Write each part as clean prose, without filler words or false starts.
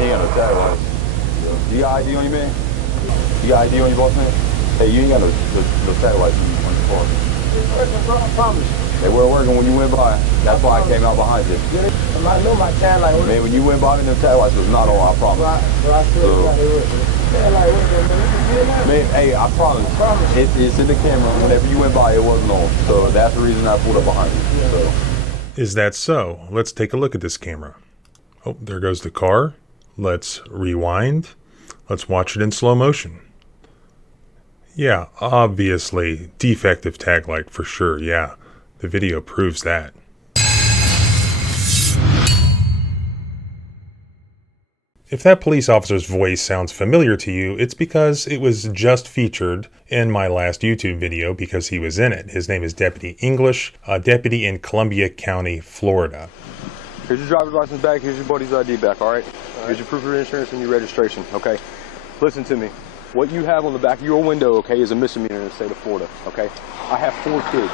ain't got no tag lights. You got ID on you, man? You got ID on you, boss man? Hey, you ain't got no tag lights on your car. It's working, bro, I promise. They weren't working when you went by. That's why I came out behind you. I know my tag light. Man, when you went by, them tag lights was not on, I promise. Bro, I swear to God, they were. Tag light working, man. Man, hey, I promise. It's in the camera. Whenever you went by, it wasn't on. So that's the reason I pulled up behind you. So. Is that so? Let's take a look at this camera. Oh, there goes the car. Let's rewind. Let's watch it in slow motion. Yeah, obviously, defective tag light for sure, yeah. The video proves that. If that police officer's voice sounds familiar to you, it's because it was just featured in my last YouTube video because he was in it. His name is Deputy English, a deputy in Columbia County, Florida. Here's your driver's license back, here's your buddy's ID back, all right? Here's your proof of insurance and your registration, okay? Listen to me. What you have on the back of your window, okay, is a misdemeanor in the state of Florida, okay? I have 4 kids.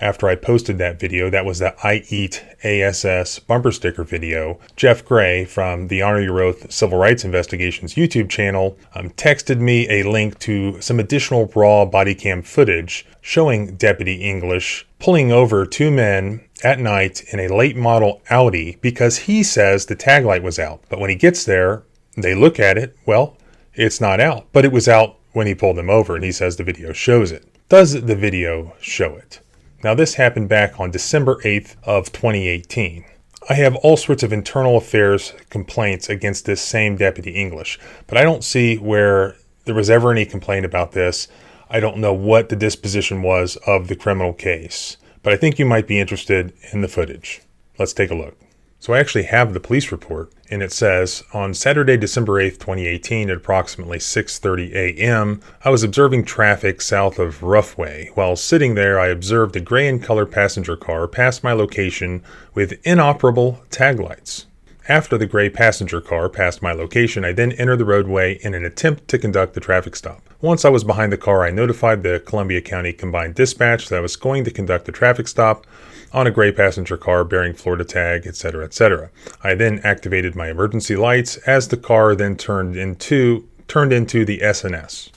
After I posted that video, that was the I Eat ASS bumper sticker video, Jeff Gray from the Honor Your Oath Civil Rights Investigations YouTube channel texted me a link to some additional raw body cam footage showing Deputy English pulling over 2 men at night in a late model Audi because he says the tag light was out. But when he gets there, they look at it, well, it's not out. But it was out when he pulled them over, and he says the video shows it. Does the video show it? Now, this happened back on December 8th of 2018. I have all sorts of internal affairs complaints against this same Deputy English, but I don't see where there was ever any complaint about this. I don't know what the disposition was of the criminal case, but I think you might be interested in the footage. Let's take a look. So I actually have the police report, and it says, on Saturday, December 8th, 2018, at approximately 6:30 a.m., I was observing traffic south of Roughway. While sitting there, I observed a gray in color passenger car pass my location with inoperable tag lights. After the gray passenger car passed my location, I then entered the roadway in an attempt to conduct the traffic stop. Once I was behind the car, I notified the Columbia County Combined Dispatch that I was going to conduct the traffic stop on a gray passenger car bearing Florida tag, etc., etc. I then activated my emergency lights as the car then turned into the SNS.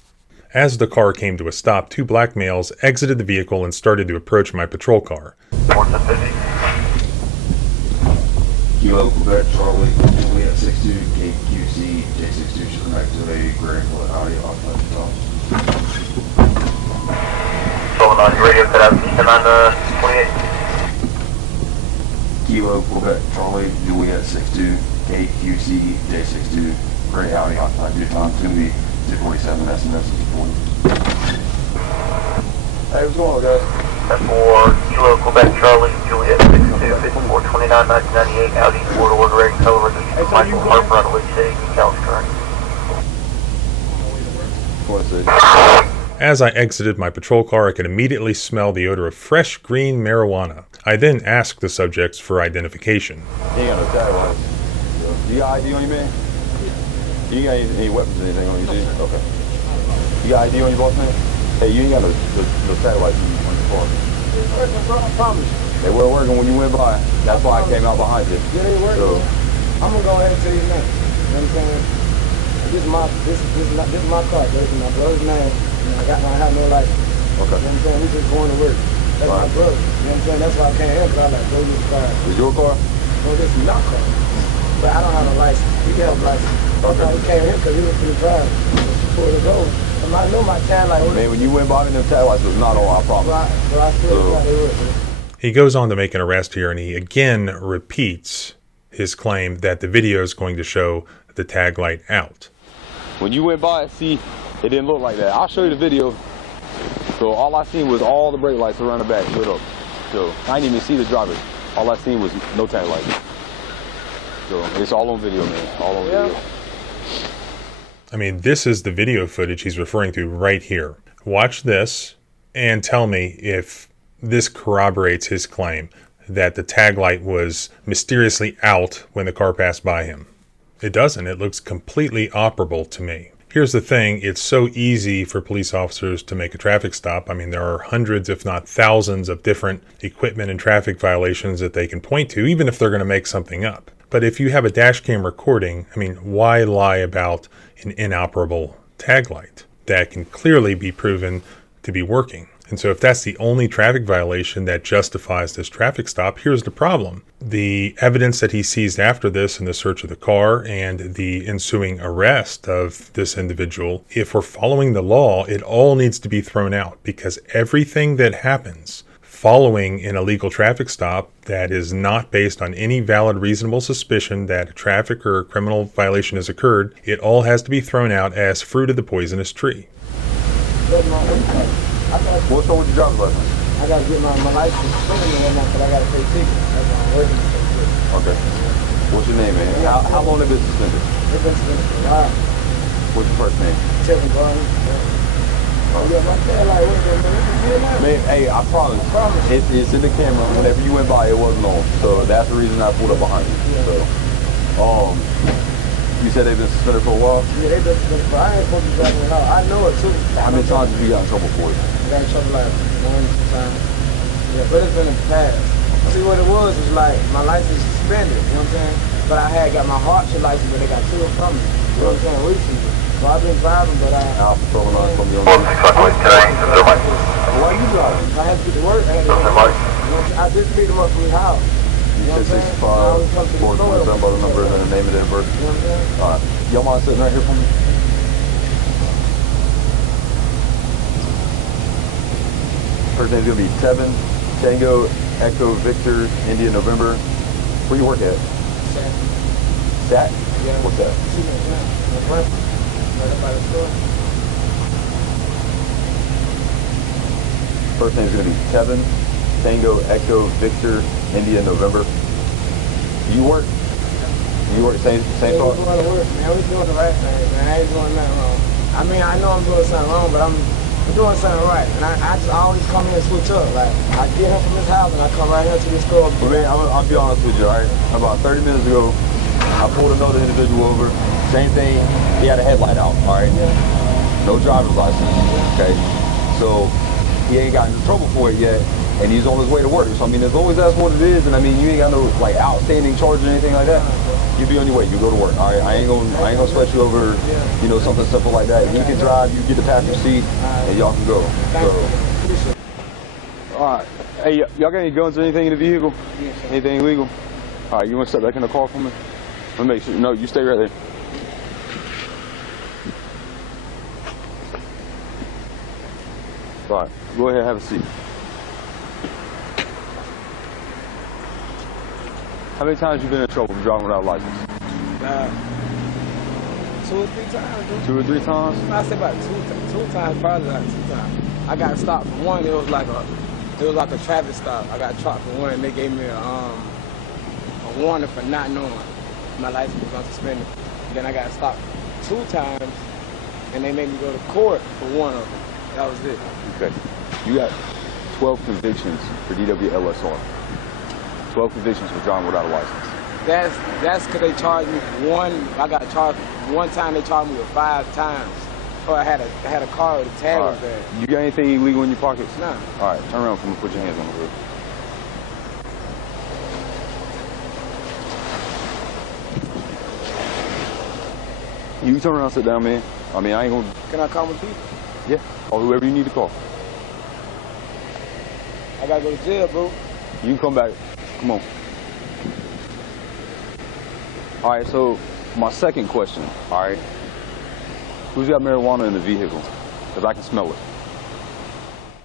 As the car came to a stop, 2 black males exited the vehicle and started to approach my patrol car. Kilo Quebec Charlie, Juliet 62, KQC, J62 should activate gray color Audi off left top. Someone on your radio could have been on 28. Kilo Quebec Charlie, Juliet 62, KQC, J62, gray Audi off left top. It's going to be 247 SMS is 40. Hey, what's going on, guys? That's for Kilo Quebec Charlie, Juliet 62, 5429, 1998, Audi 4-door direct color, Michael Harper out of Lake City, California. As I exited my patrol car, I could immediately smell the odor of fresh green marijuana. I then asked the subjects for identification. You ain't got no tag lights. You got ID on you, man? You got any weapons or anything on you, dude? Okay. You got ID on you, boss man? Hey, you ain't got no tag lights on your car. It's working, bro, I promise. They weren't working when you went by. That's why I came out behind you. Yeah, they working. So, I'm gonna go ahead and tell you now. You know what I'm saying? This is my car. This is my brother's name. I have no license. okay. You know what I'm saying? We just going to work. That's my brother. You know what I'm saying? That's why I can't help it. I'm like, go this car. Is your car? No, this is my car. But I don't have a license. He got a license. Okay. He came here because he was finna drive. Before it over. I know my tag light. Man, when you went by, them tag lights was not on, I promise. Bro, I swear to God, they were. He goes on to make an arrest here, and he again repeats his claim that the video is going to show the tag light out. When you went by, see, it didn't look like that. I'll show you the video. So all I seen was all the brake lights around the back lit up. So I didn't even see the driver. All I seen was no tag lights. So it's all on video, man. All on video. I mean, this is the video footage he's referring to right here. Watch this and tell me if this corroborates his claim that the tag light was mysteriously out when the car passed by him. It doesn't. It looks completely operable to me. Here's the thing. It's so easy for police officers to make a traffic stop. I mean, there are hundreds, if not thousands, of different equipment and traffic violations that they can point to, even if they're going to make something up. But if you have a dash cam recording, I mean, why lie about an inoperable tag light that can clearly be proven to be working? And so if that's the only traffic violation that justifies this traffic stop, here's the problem. The evidence that he seized after this in the search of the car and the ensuing arrest of this individual, if we're following the law, it all needs to be thrown out, because everything that happens following an illegal traffic stop that is not based on any valid reasonable suspicion that a traffic or criminal violation has occurred, it all has to be thrown out as fruit of the poisonous tree. What's wrong with your driver's license? I gotta get my license suspended and whatnot, but I gotta pay tickets. That's why I'm working. Okay. What's your name, man? How long have it been suspended? It's been suspended for a while. What's your first name? Kevin Garden. Oh yeah, my dad like, wait a minute, Man, hey, I promise. It's in the camera. Whenever you went by, it wasn't on. So that's the reason I pulled up behind you. So, you said they've been suspended for a while? Yeah, they've been suspended for. I ain't supposed to be driving it out. I know it too. How many times have you got in trouble for it? I got in trouble like 1 time. Yeah, but it's been in the past. See what it was like my license is suspended, you know what I'm saying? But I had got my Hartshire license, but they got two from me. You know what I'm saying? Recently. So I've been driving, but Alpha Patrol 9 from your Well, 6 o'clock today, so they're like, Why are you driving? I had to get to work. I had to get to work. You know what I'm saying? I just picked them up from the house. You said 65, 427 by the number and then the name of the birth. You know what I'm saying? Alright. Y'all mind sitting right here for me? First name's gonna be Tevin, Tango, Echo, Victor, India, November. Where you work at? Sat? Yeah. What's that? Right up by the store. First name's gonna be Tevin, Tango, Echo, Victor, India, November. You work same Yeah, spot? we going to work, man. We doing the right thing, man. I ain't doing nothing wrong. I mean, I know I'm doing something wrong, but I'm doing something right. And I just always come here and switch up. Like, I get him from his house and I come right here to this store. Well, man, I'll be honest with you, all right? About 30 minutes ago, I pulled another individual over. Same thing, he had a headlight out, all right? Yeah. No driver's license, okay? So he ain't gotten in trouble for it yet, and he's on his way to work. So, I mean, as long as that's what it is, and I mean, you ain't got no, like, outstanding charge or anything like that, you be on your way, you go to work, all right? I ain't gonna sweat you over, you know, something simple like that. You can drive, you get the passenger seat, and y'all can go. So. All right. Hey, y'all got any guns or anything in the vehicle? Yes, sir. Anything illegal? All right, you want to step back in the car for me? Let me make sure. No, you stay right there. All right, go ahead, have a seat. How many times you been in trouble for driving without a license? 2 or 3 times, dude. 2 or 3 times? I say about two times, probably like 2 times. I got stopped for one. It was like a traffic stop. I got stopped for one, and they gave me a warning for not knowing my license was unsuspended. Then I got stopped 2 times, and they made me go to court for one of them. That was it. Okay. You got 12 convictions for DWLSR. 12 convictions for driving without a license. That's because they charged me one. I got charged one time. They charged me with 5 times. Oh, I had a car with a tag was there. You got anything illegal in your pockets? No. All right, turn around for me. Put your hands on the hood. You turn around, sit down, man. I mean, I ain't gonna. Can I call my people? Yeah, call whoever you need to call. I gotta go to jail, bro. You can come back. Come on. All right, so my second question, all right. Who's got marijuana in the vehicle? Because I can smell it.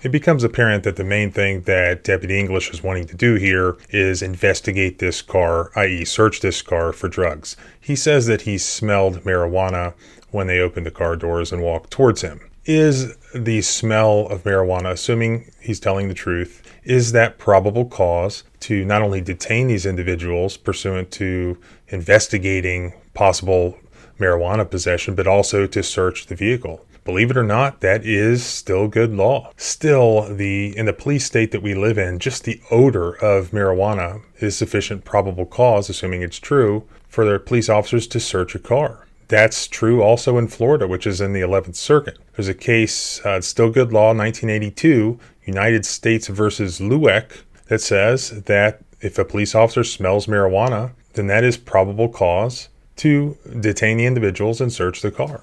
It becomes apparent that the main thing that Deputy English is wanting to do here is investigate this car, i.e. search this car for drugs. He says that he smelled marijuana when they opened the car doors and walked towards him. Is the smell of marijuana, assuming he's telling the truth, is that probable cause to not only detain these individuals pursuant to investigating possible marijuana possession, but also to search the vehicle? Believe it or not, that is still good law. Still, in the police state that we live in, just the odor of marijuana is sufficient probable cause, assuming it's true, for the police officers to search a car. That's true also in Florida, which is in the 11th Circuit. There's a case, it's still good law, 1982, United States versus Lueck, that says that if a police officer smells marijuana, then that is probable cause to detain the individuals and search the car.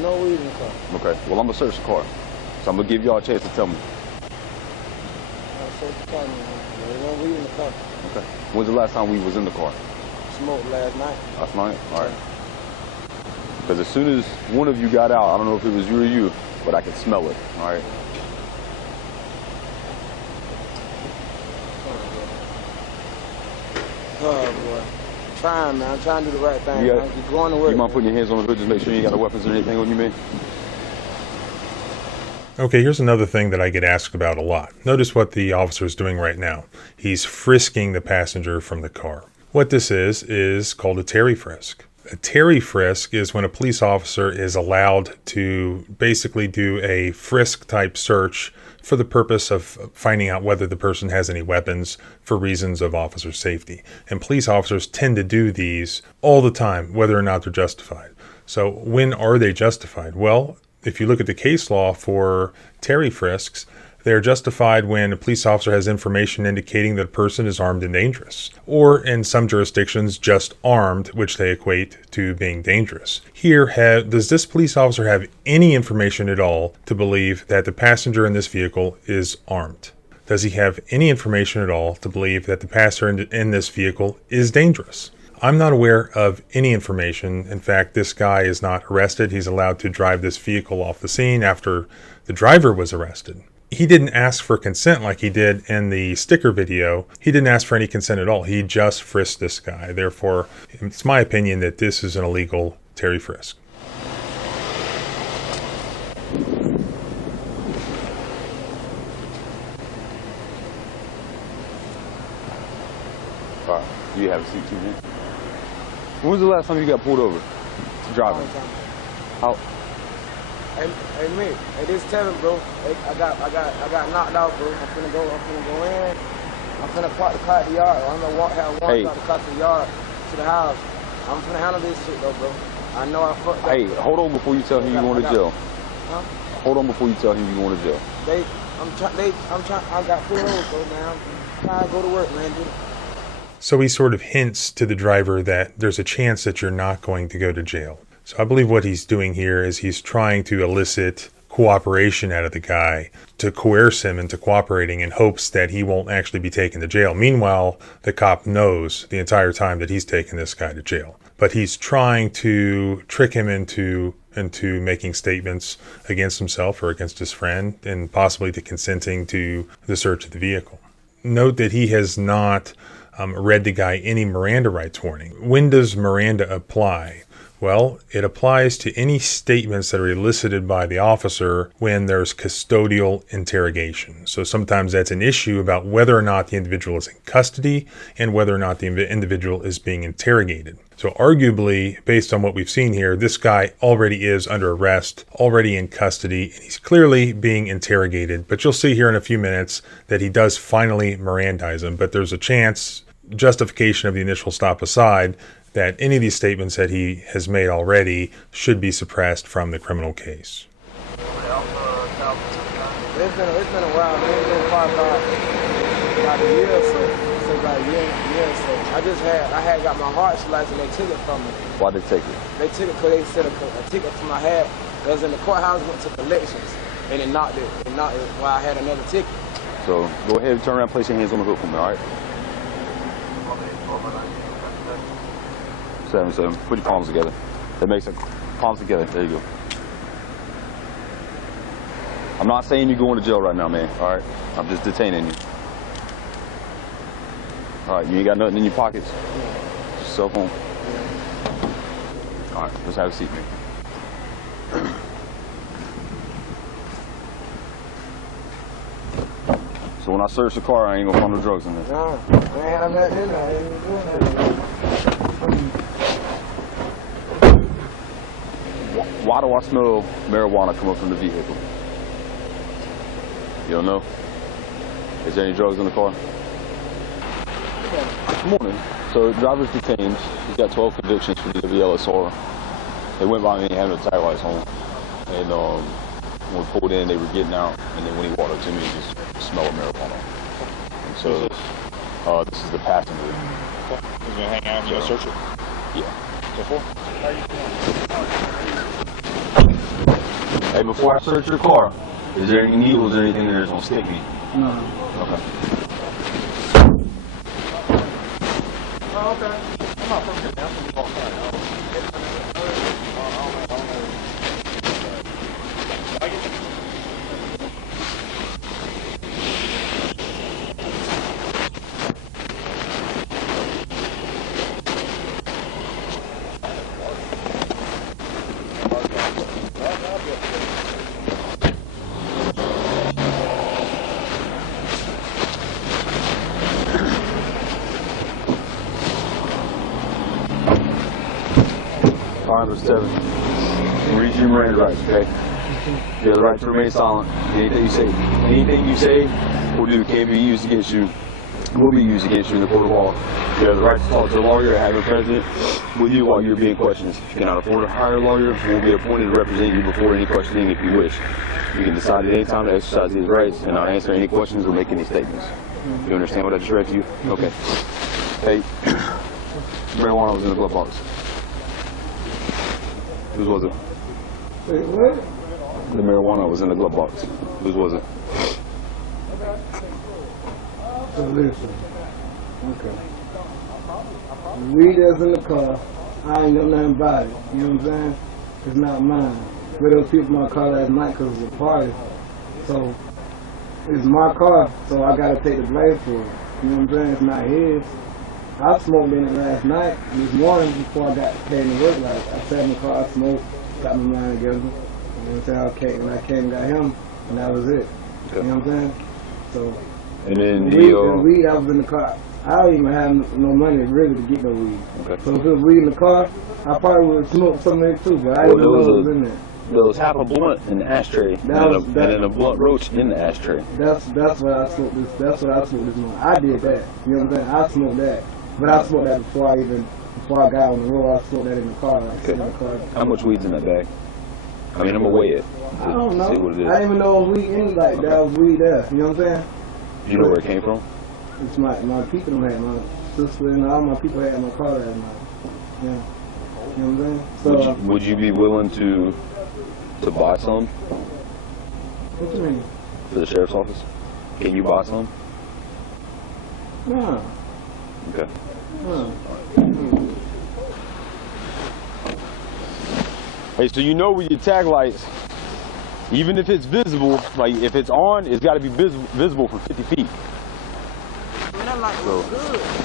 No weed in the car. Okay, well, I'm gonna search the car. So I'm gonna give y'all a chance to tell me. I'll search the car, man. There's no weed in the car. Okay. When's the last time we was in the car? Smoked last night. Last night? All right. Because as soon as one of you got out, I don't know if it was you or you, but I could smell it, all right? Oh, boy. I'm trying, man. I'm trying to do the right thing. Yeah. Man. Just going to work. You mind putting your hands on the hood, just make sure you ain't got no weapons or anything on you, man? Okay, here's another thing that I get asked about a lot. Notice what the officer is doing right now. He's frisking the passenger from the car. What this is called a Terry frisk. A Terry frisk is when a police officer is allowed to basically do a frisk type search for the purpose of finding out whether the person has any weapons for reasons of officer safety. And police officers tend to do these all the time, whether or not they're justified. So when are they justified? Well, if you look at the case law for Terry frisks, they're justified when a police officer has information indicating that a person is armed and dangerous, or in some jurisdictions, just armed, which they equate to being dangerous. Here, does this police officer have any information at all to believe that the passenger in this vehicle is armed? Does he have any information at all to believe that the passenger in this vehicle is dangerous? I'm not aware of any information. In fact, this guy is not arrested. He's allowed to drive this vehicle off the scene after the driver was arrested. He didn't ask for consent like he did in the sticker video. He didn't ask for any consent at all. He just frisked this guy. Therefore, it's my opinion that this is an illegal Terry frisk. All right, you have a seat too, man. When was the last time you got pulled over driving? How? Hey, mate. Hey, just tell him, bro. Hey, I got knocked out, bro. I'm finna go in. I'm finna park the car at the yard. I'm gonna walk out the car to the yard to the house. I'm finna handle this shit though, bro. I know I fucked up. Hey, hold on before you tell him you're going to jail. Huh? Hold on before you tell him you're going to jail. I got pulled over, bro, man. I'm trying to go to work, man, dude. So he sort of hints to the driver that there's a chance that you're not going to go to jail. So I believe what he's doing here is he's trying to elicit cooperation out of the guy, to coerce him into cooperating in hopes that he won't actually be taken to jail. Meanwhile, the cop knows the entire time that he's taken this guy to jail. But he's trying to trick him into making statements against himself or against his friend, and possibly to consenting to the search of the vehicle. Note that he has not read the guy any Miranda rights warning. When does Miranda apply? Well, it applies to any statements that are elicited by the officer when there's custodial interrogation. So sometimes that's an issue about whether or not the individual is in custody and whether or not the individual is being interrogated. So arguably, based on what we've seen here, this guy already is under arrest, already in custody, and he's clearly being interrogated. But you'll see here in a few minutes that he does finally Mirandize him, but there's a chance, justification of the initial stop aside, that any of these statements that he has made already should be suppressed from the criminal case. It's been a while, man. It's been probably about a year or so. So about a year or so. I had got my heart sliced and they took it from me. Why'd they take it? They took it because they said a ticket to my head. It was in the courthouse, went to collections, and it knocked it. It knocked it while I had another ticket. So go ahead and turn around, place your hands on the hood for me, all right? 7-7. Put your palms together. That makes it palms together. There you go. I'm not saying you're going to jail right now, man. All right. I'm just detaining you. All right. You ain't got nothing in your pockets. Just cell phone. All right. Let's have a seat, man. So when I search the car, I ain't gonna find no drugs in there. No, man, I'm not in there. I ain't doing that. Why do I smell marijuana coming from the vehicle? You don't know? Is there any drugs in the car? Good morning. So the driver's detained. He's got 12 convictions for the VLSR. They went by me and had no tag lights on. And when we pulled in, they were getting out. And then when he walked up to me, he just smelled marijuana. And so This is the passenger. He's gonna hang out and you gonna search it? Yeah. Before? Hey, before I search your car, is there any needles or anything there that's gonna stick me? No. Okay. Oh, okay. I'm not from here now. I'm from outside. Number 7. Read your Miranda rights, okay? You have the right to remain silent. Anything you say or do can be used against you, will be used against you in the court of law. You have the right to talk to a lawyer or have a president with you while you're being questioned. If you cannot afford to hire a lawyer, who will be appointed to represent you before any questioning if you wish. You can decide at any time to exercise these rights and not answer any questions or make any statements. You understand what I just read to you? Okay. Hey, marijuana was in the glove box. Whose was it? Wait, what? The marijuana was in the glove box. Whose was it? So listen. Okay. The weed that's in the car, I ain't know nothing about it. You know what I'm saying? It's not mine. But those people in my car last night because it was a party. So it's my car, so I gotta take the blame for it. You know what I'm saying? It's not his. I smoked in it last night, this morning before I got paid to work. Like I sat in the car, I smoked, got my mind together. You know what I'm saying? Okay, and I came and got him, and that was it. Okay. You know what I'm saying? So And then the weed I was in the car. I don't even have no money really to get no weed. Okay. So if it was weed in the car, I probably would have smoked some of it too, but I didn't know it was in there. There was half a blunt in the ashtray and then a blunt roach in the ashtray. That's what I smoked this. That's what I smoked this morning. I did that. You know what I'm saying? I smoked that, but I smoked that before I got on the road. I smoked that in the car. Like, Okay. in the car. How much weed's in that bag? I mean, I'm gonna weigh it. I don't know. See what it is. I didn't even know it was weed in like that was weed there. You know what I'm saying? Do you know where it came from? It's my people had my sister and all my people had in my car that night. Yeah. You know what I'm saying? So Would you be willing to buy some what you mean? for the sheriff's office? Can you buy some? No. Okay. No. Hey, so you know with your tag lights, even if it's visible, like if it's on, it's got to be visible for 50 feet. So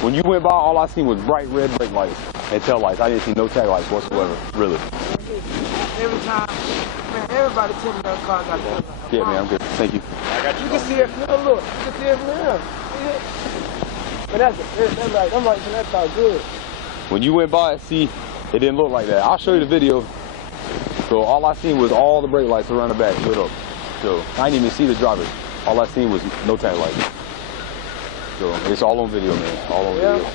when you went by, all I seen was bright red brake lights and tail lights. I didn't see no tag lights whatsoever, really. Every time, man, everybody tell me that car got that. Yeah, man, I'm good. Thank you. You can see it. Look, you can see it from here. See it? But that's like, I'm like, that car good. When you went by, see, it didn't look like that. I'll show you the video. So all I seen was all the brake lights around the back lit up. So I didn't even see the driver. All I seen was no tag lights. So it's all on video, man. All on video.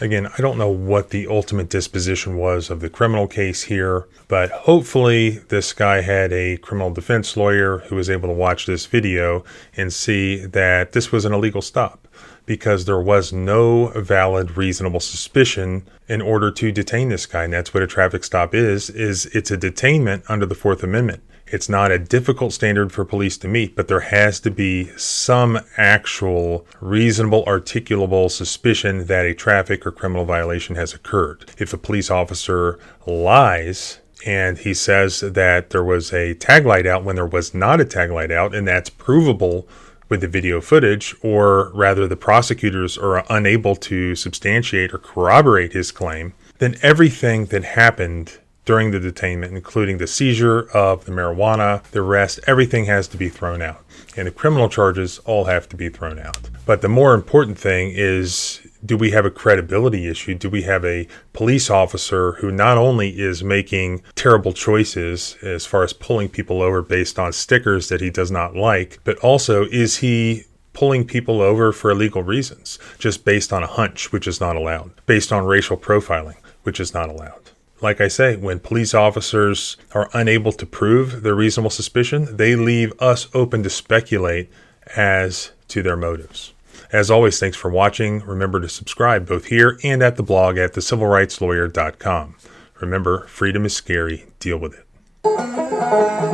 Again, I don't know what the ultimate disposition was of the criminal case here, but hopefully this guy had a criminal defense lawyer who was able to watch this video and see that this was an illegal stop because there was no valid reasonable suspicion in order to detain this guy. And that's what a traffic stop is it's a detainment under the Fourth Amendment. It's not a difficult standard for police to meet, but there has to be some actual reasonable, articulable suspicion that a traffic or criminal violation has occurred. If a police officer lies and he says that there was a tag light out when there was not a tag light out, and that's provable with the video footage, or rather the prosecutors are unable to substantiate or corroborate his claim, then everything that happened during the detainment, including the seizure of the marijuana, the arrest, everything has to be thrown out. And the criminal charges all have to be thrown out. But the more important thing is, do we have a credibility issue? Do we have a police officer who not only is making terrible choices as far as pulling people over based on stickers that he does not like, but also is he pulling people over for illegal reasons, just based on a hunch, which is not allowed, based on racial profiling, which is not allowed. Like I say, when police officers are unable to prove their reasonable suspicion, they leave us open to speculate as to their motives. As always, thanks for watching. Remember to subscribe both here and at the blog at thecivilrightslawyer.com. Remember, freedom is scary. Deal with it.